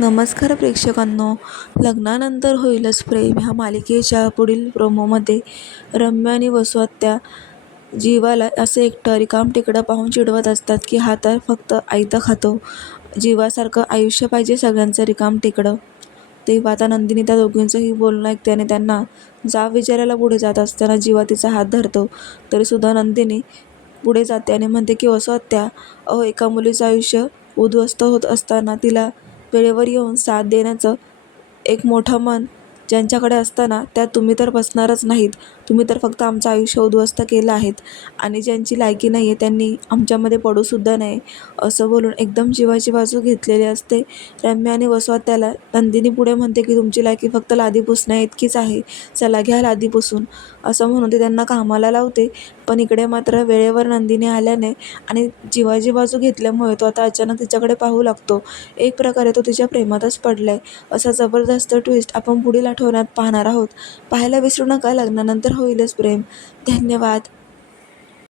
नमस्कार प्रेक्षकांनो. लग्नानंतर होईलच प्रेम ह्या मालिकेच्या पुढील प्रोमोमध्ये रम्या आणि वसू आत्या जीवाला असं एकटं रिकाम टेकडं पाहून चिडवत असतात की हा तर फक्त आयतं खातो. जीवासारखं आयुष्य पाहिजे सगळ्यांचं रिकाम टेकडं. तेव्हा आता नंदिनी त्या दोघींचंही बोलणं ऐकते आणि त्यांना जाब विचारायला पुढे जात असताना जीवा तिचा हात धरतो. तरीसुद्धा नंदिनी पुढे जाते आणि म्हणते की वसू आत्या, अहो एका मुलीचं आयुष्य उद्ध्वस्त होत असताना तिला वेळेवर येऊन साथ देण्याचं एक मोठं मन ज्यांच्याकडे असताना त्यात तुम्ही तर बसणारच नाहीत. तुम्ही तर फक्त आमचं आयुष्य उद्ध्वस्त केलं आहेत आणि ज्यांची लायकी नाही आहे त्यांनी आमच्यामध्ये पडूसुद्धा नाही, असं बोलून एकदम जीवाची बाजू घेतलेली असते. रम्या आणि वसू आत्याला नंदिनी पुढे म्हणते की तुमची लायकी फक्त लादी पुसण्याइतकीच आहे, चला घ्या लादी पुसून, असं म्हणून ती त्यांना कामाला लावते. पण इकडे मात्र वेळेवर नंदिनी आल्याने आणि जीवाची बाजू घेतल्यामुळे तो आता अचानक तिच्याकडे पाहू लागतो. एक प्रकारे तो तिच्या प्रेमातच पडलाय. असा जबरदस्त ट्विस्ट आपण पुढील आठवड्यात पाहणार आहोत. पाहायला विसरू नका लग्नानंतर होईलच प्रेम. धन्यवाद.